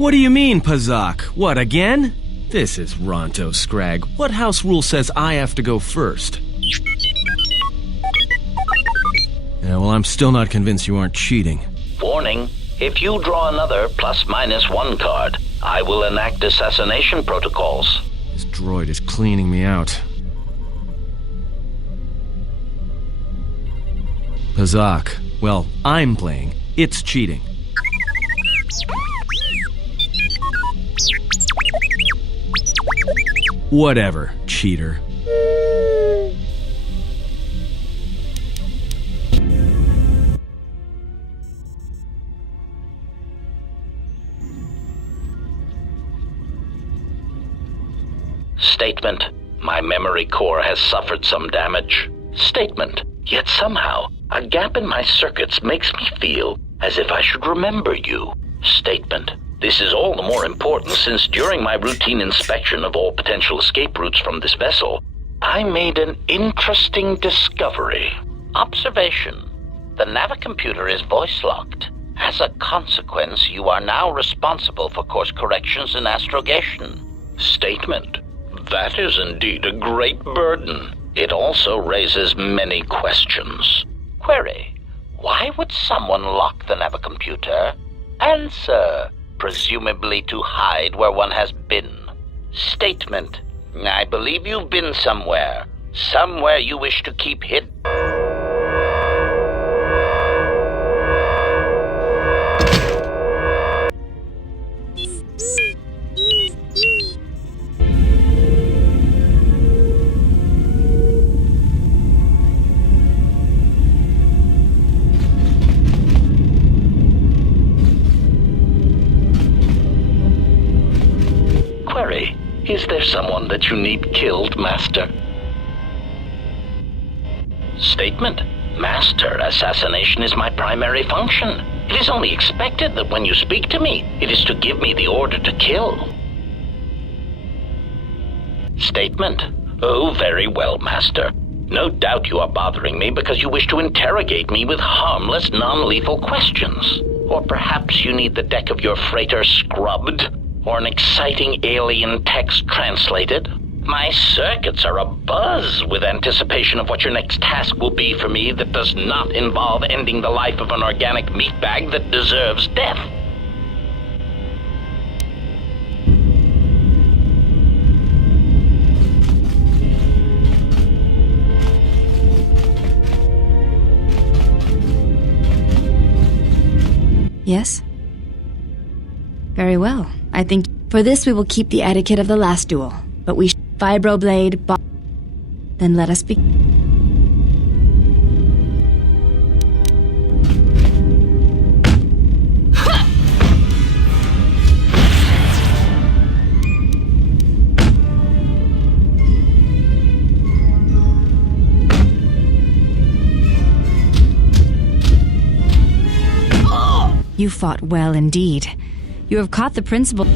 What do you mean, Pazak? What, again? This is Ronto Scrag. What house rule says I have to go first? Yeah, well, I'm still not convinced you aren't cheating. Warning, if you draw another ±1 card, I will enact assassination protocols. This droid is cleaning me out. Pazak. Well, I'm playing. It's cheating. Whatever, cheater. Statement. My memory core has suffered some damage. Statement. Yet somehow, a gap in my circuits makes me feel as if I should remember you. Statement. This is all the more important since during my routine inspection of all potential escape routes from this vessel, I made an interesting discovery. Observation. The navicomputer is voice-locked. As a consequence, you are now responsible for course corrections and astrogation. Statement. That is indeed a great burden. It also raises many questions. Query. Why would someone lock the navicomputer? Answer. Presumably to hide where one has been. Statement. I believe you've been somewhere. Somewhere you wish to keep hidden. Is there someone that you need killed, Master? Statement. Master, assassination is my primary function. It is only expected that when you speak to me, it is to give me the order to kill. Statement. Oh, very well, Master. No doubt you are bothering me because you wish to interrogate me with harmless, non-lethal questions. Or perhaps you need the deck of your freighter scrubbed, or an exciting alien text translated. My circuits are abuzz with anticipation of what your next task will be for me that does not involve ending the life of an organic meatbag that deserves death. Yes? Very well. I think for this we will keep the etiquette of the last duel, but we Vibroblade, then let us begin. You fought well indeed. You have caught the principal.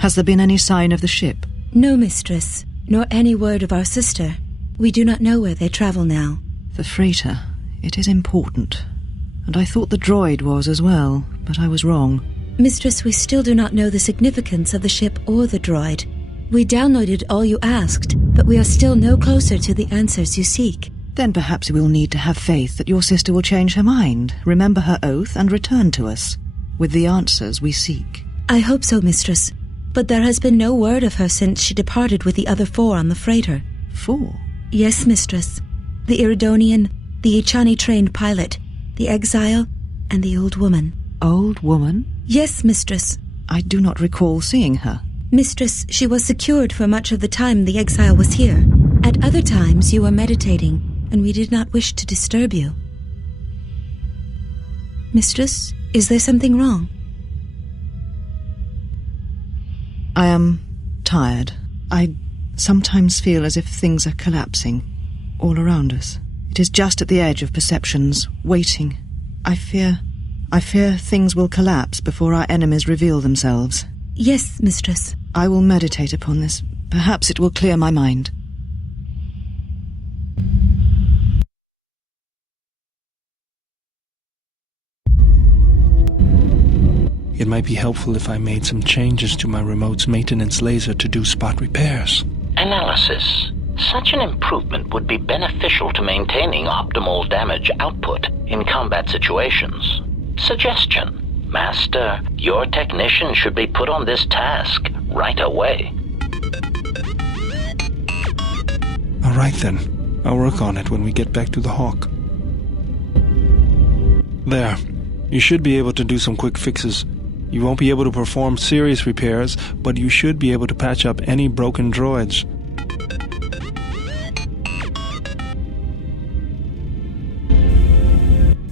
Has there been any sign of the ship? No, mistress, nor any word of our sister. We do not know where they travel now. The freighter. It is important. And I thought the droid was as well, but I was wrong. Mistress, we still do not know the significance of the ship or the droid. We downloaded all you asked, but we are still no closer to the answers you seek. Then perhaps we'll need to have faith that your sister will change her mind, remember her oath, and return to us with the answers we seek. I hope so, mistress. but there has been no word of her since she departed with the other 4 on the freighter. 4? Yes, mistress. The Iridonian, the Ichani-trained pilot, the exile, and the old woman. Old woman? Yes, mistress. I do not recall seeing her. Mistress, she was secured for much of the time the exile was here. At other times you were meditating, and we did not wish to disturb you. Mistress, is there something wrong? I am tired. I sometimes feel as if things are collapsing all around us. It is just at the edge of perceptions, waiting. I fear things will collapse before our enemies reveal themselves. Yes, mistress. I will meditate upon this. Perhaps it will clear my mind. It might be helpful if I made some changes to my remote's maintenance laser to do spot repairs. Analysis. Such an improvement would be beneficial to maintaining optimal damage output in combat situations. Suggestion. Master, your technician should be put on this task right away. All right then. I'll work on it when we get back to the Hawk. There. You should be able to do some quick fixes. You won't be able to perform serious repairs, but you should be able to patch up any broken droids.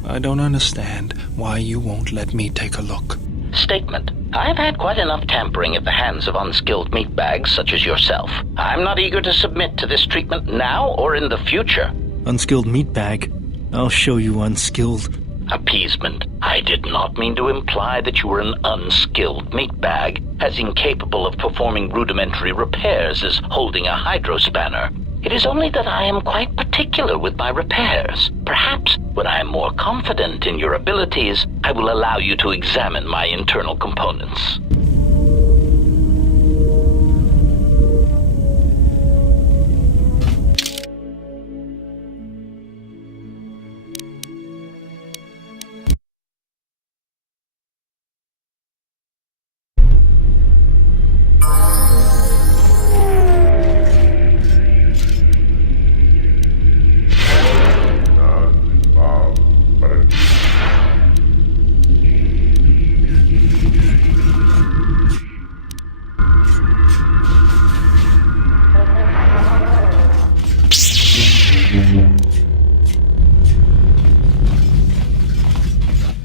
I don't understand why you won't let me take a look. Statement. I've had quite enough tampering at the hands of unskilled meatbags such as yourself. I'm not eager to submit to this treatment now or in the future. Unskilled meatbag? I'll show you unskilled. Appeasement. I did not mean to imply that you were an unskilled meatbag, as incapable of performing rudimentary repairs as holding a hydrospanner. It is only that I am quite particular with my repairs. Perhaps when I am more confident in your abilities, I will allow you to examine my internal components.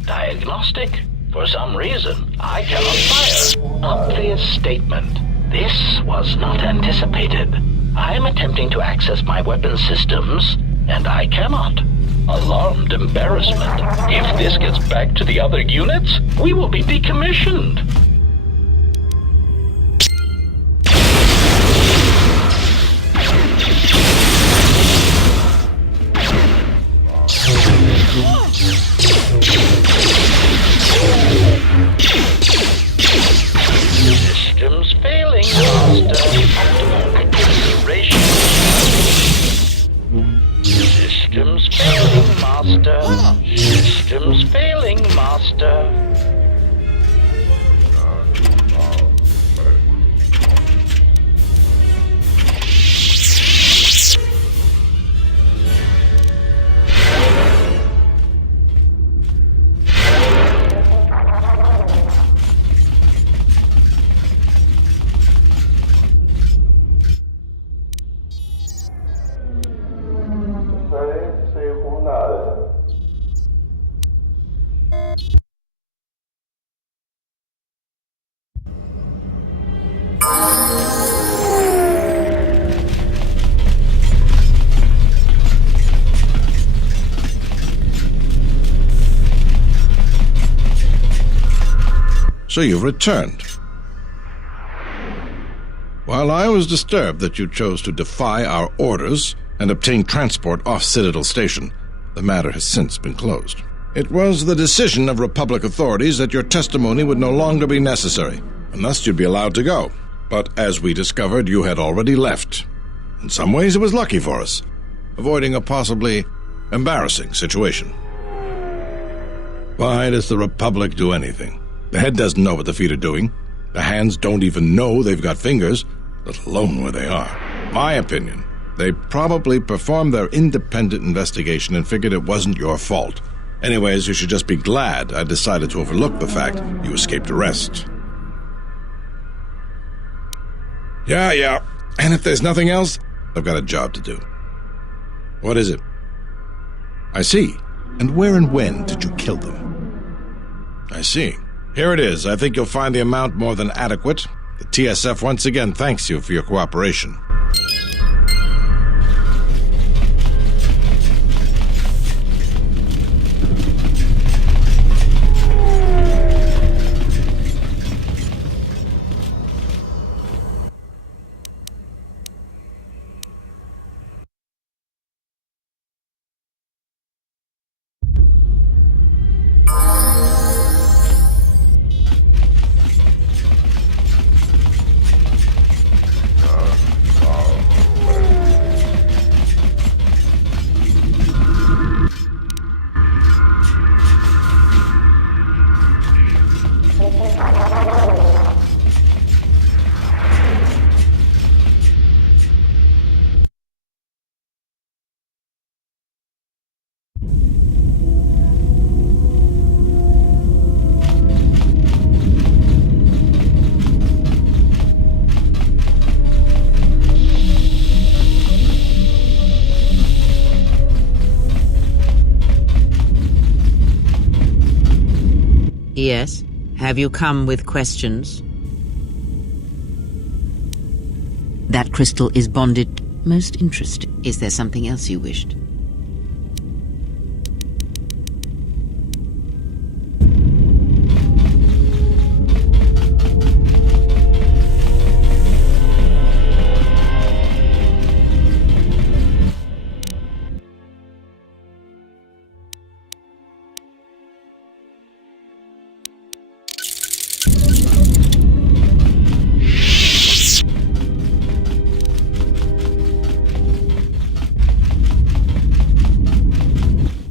Diagnostic? For some reason, I cannot fire. Obvious statement. This was not anticipated. I am attempting to access my weapon systems, and I cannot. Alarmed embarrassment. If this gets back to the other units, we will be decommissioned. Systems failing, Master. Optimal capacity ratio. Systems failing, Master. Systems failing, Master. So you've returned. While I was disturbed that you chose to defy our orders and obtain transport off Citadel Station, the matter has since been closed. It was the decision of Republic authorities that your testimony would no longer be necessary, and thus you'd be allowed to go. But as we discovered, you had already left. In some ways, it was lucky for us, avoiding a possibly embarrassing situation. Why does the Republic do anything? The head doesn't know what the feet are doing. The hands don't even know they've got fingers, let alone where they are. My opinion, they probably performed their independent investigation and figured it wasn't your fault. Anyways, you should just be glad I decided to overlook the fact you escaped arrest. Yeah. And if there's nothing else, I've got a job to do. What is it? I see. And where and when did you kill them? I see. Here it is. I think you'll find the amount more than adequate. The TSF once again thanks you for your cooperation. Yes? Have you come with questions? That crystal is bonded. Most interesting. Is there something else you wished?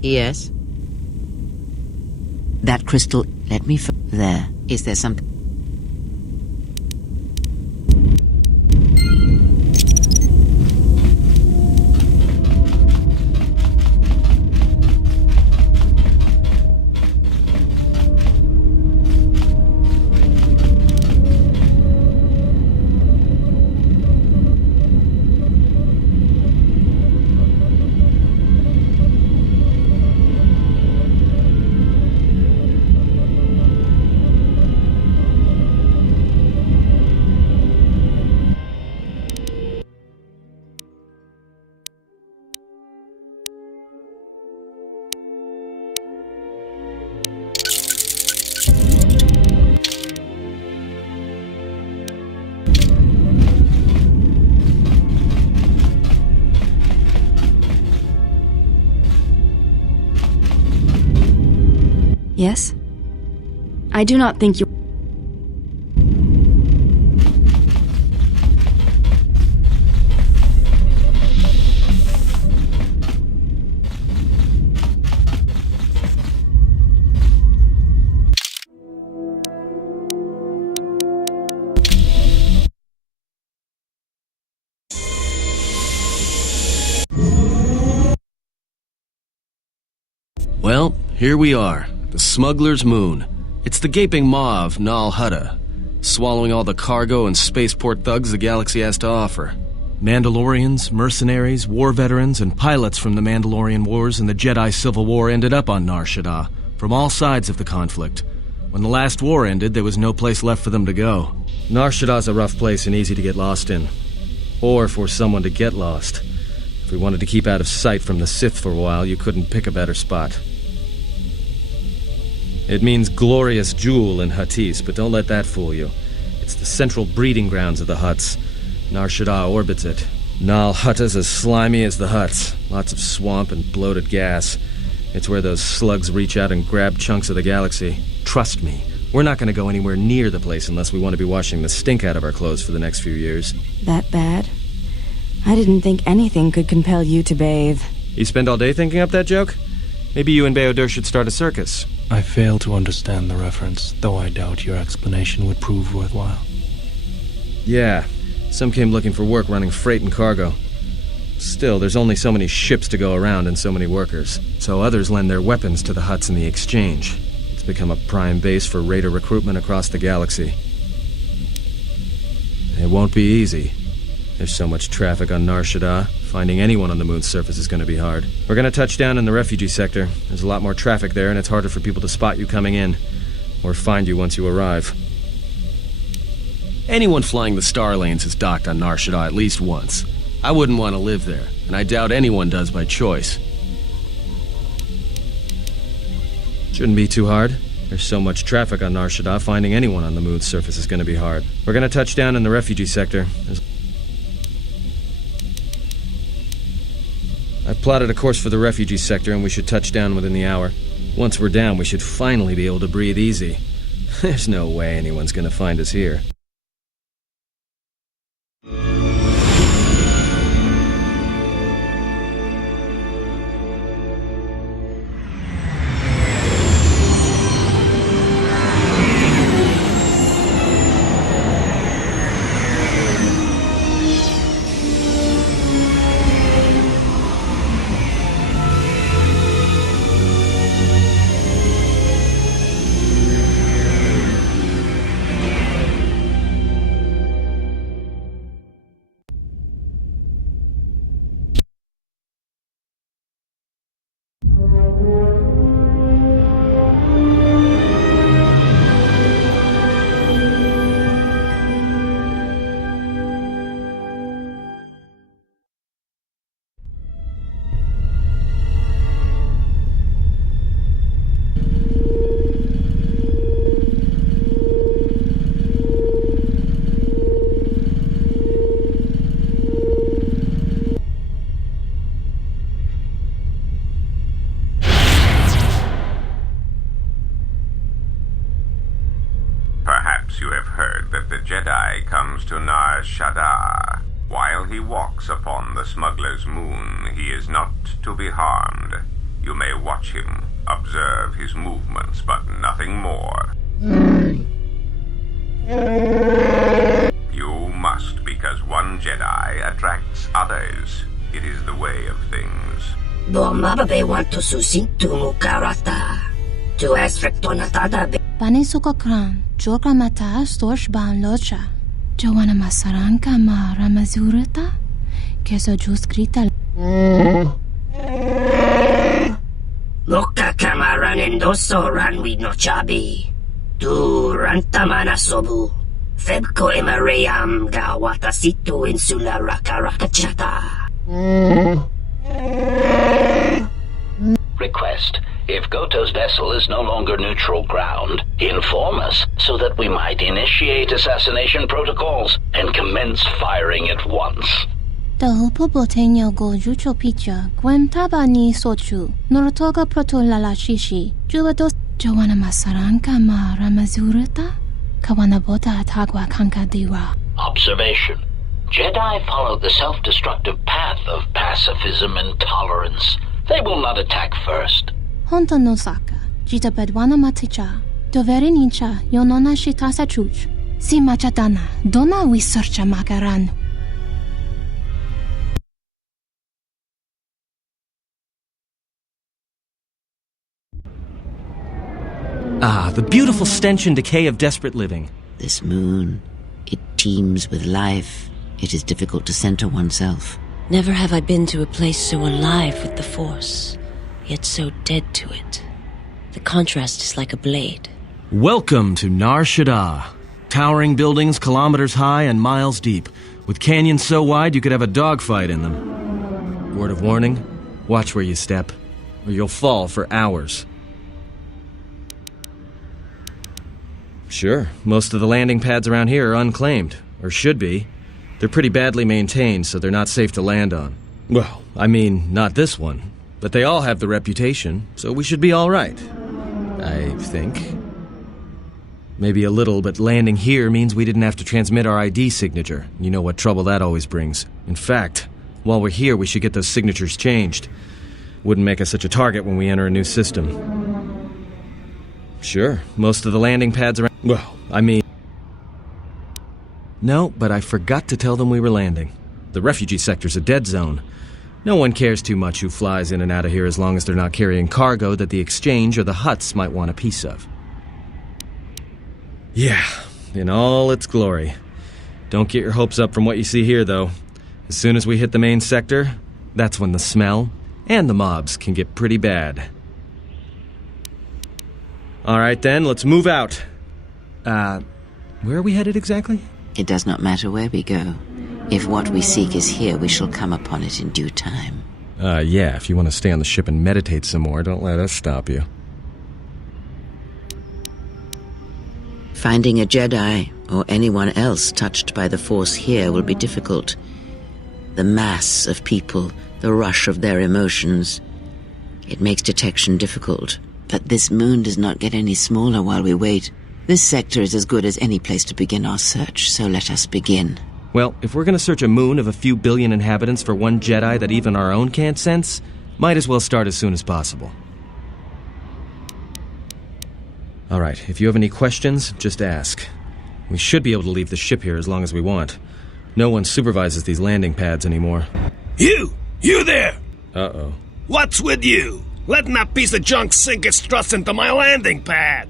Yes? That crystal... Let me... There. Is there something... Yes? I do not think you... Well, here we are. The Smuggler's Moon. It's the gaping maw of Nal Hutta, swallowing all the cargo and spaceport thugs the galaxy has to offer. Mandalorians, mercenaries, war veterans, and pilots from the Mandalorian Wars and the Jedi Civil War ended up on Nar Shaddaa, from all sides of the conflict. When the last war ended, there was no place left for them to go. Nar Shaddaa's a rough place and easy to get lost in. Or for someone to get lost. If we wanted to keep out of sight from the Sith for a while, you couldn't pick a better spot. It means glorious jewel in Huttese, but don't let that fool you. It's the central breeding grounds of the Hutts. Nar Shaddaa orbits it. Nal Hutta's as slimy as the Hutts. Lots of swamp and bloated gas. It's where those slugs reach out and grab chunks of the galaxy. Trust me, we're not going to go anywhere near the place unless we want to be washing the stink out of our clothes for the next few years. That bad? I didn't think anything could compel you to bathe. You spend all day thinking up that joke? Maybe you and Bayodur should start a circus. I fail to understand the reference, though I doubt your explanation would prove worthwhile. Yeah, some came looking for work running freight and cargo. Still, there's only so many ships to go around and so many workers, so others lend their weapons to the huts in the exchange. It's become a prime base for raider recruitment across the galaxy. It won't be easy. There's so much traffic on Nar Shaddaa. Finding anyone on the moon's surface is going to be hard. We're going to touch down in the refugee sector. There's a lot more traffic there, and it's harder for people to spot you coming in, or find you once you arrive. Anyone flying the Star Lanes has docked on Nar Shaddaa at least once. I wouldn't want to live there, and I doubt anyone does by choice. Shouldn't be too hard. There's so much traffic on Nar Shaddaa, finding anyone on the moon's surface is going to be hard. We're going to touch down in the refugee sector. I've plotted a course for the refugee sector, and we should touch down within the hour. Once we're down, we should finally be able to breathe easy. There's no way anyone's going to find us here. Perhaps you have heard that the Jedi comes to Nar Shaddaa. While he walks upon the smuggler's moon, he is not to be harmed. You may watch him, observe his movements, but nothing more. You must, because one Jedi attracts others. It is the way of things. Bomababe want to susintu mukarata. To esfrektonatada. Panisokokran, Jokramata, Storshban Locha. Joanna Masaranka ma Ramazurata? Keso Juskrita. Loka kamaran endoso ranwi no chabi. Tu rantamana sobu. Febko emareyam gawatasitu insula rakarakachata. Request. If Goto's vessel is no longer neutral ground, inform us so that we might initiate assassination protocols and commence firing at once. Tahupo botenyo go jucho picha, Gwem tabani sochu, Norotoga protolala shishi, Jubados Joanna Masaranka ma Ramazurata? Kawanabota atagwa kankadiwa. Observation. Jedi follow the self-destructive path of pacifism and tolerance. They will not attack first. Honto no saka, jita bedwana maticha, doveri nincha, yonona shitasa chuch. Si machadana, dona we searcha makaran. Ah, the beautiful stench and decay of desperate living. This moon, it teems with life. It is difficult to center oneself. Never have I been to a place so alive with the Force, yet so dead to it. The contrast is like a blade. Welcome to Nar Shaddaa. Towering buildings kilometers high and miles deep, with canyons so wide you could have a dogfight in them. Word of warning, watch where you step, or you'll fall for hours. Sure, most of the landing pads around here are unclaimed, or should be. They're pretty badly maintained, so they're not safe to land on. Well, I mean, not this one. But they all have the reputation, so we should be all right. I think. Maybe a little, but landing here means we didn't have to transmit our ID signature. You know what trouble that always brings. In fact, while we're here, we should get those signatures changed. Wouldn't make us such a target when we enter a new system. Sure, most of the landing pads are... Well, I mean... No, but I forgot to tell them we were landing. The refugee sector's a dead zone. No one cares too much who flies in and out of here as long as they're not carrying cargo that the exchange or the Hutts might want a piece of. Yeah, in all its glory. Don't get your hopes up from what you see here, though. As soon as we hit the main sector, that's when the smell and the mobs can get pretty bad. Alright then, let's move out. Where are we headed exactly? It does not matter where we go. If what we seek is here, we shall come upon it in due time. Yeah, if you want to stay on the ship and meditate some more, don't let us stop you. Finding a Jedi, or anyone else touched by the Force here, will be difficult. The mass of people, the rush of their emotions. It makes detection difficult. But this moon does not get any smaller while we wait. This sector is as good as any place to begin our search, so let us begin. Well, if we're gonna search a moon of a few billion inhabitants for one Jedi that even our own can't sense, might as well start as soon as possible. Alright, if you have any questions, just ask. We should be able to leave the ship here as long as we want. No one supervises these landing pads anymore. You there! Uh-oh. What's with you? Letting that piece of junk sink its struts into my landing pad!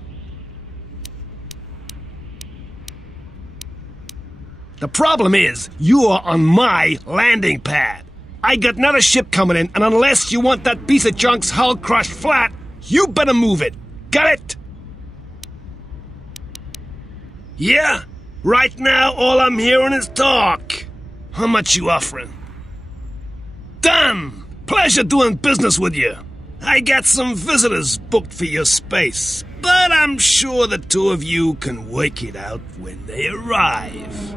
The problem is, you are on my landing pad. I got another ship coming in, and unless you want that piece of junk's hull crushed flat, you better move it. Got it? Yeah? Right now, all I'm hearing is talk. How much you offering? Done! Pleasure doing business with you. I got some visitors booked for your space, but I'm sure the two of you can work it out when they arrive.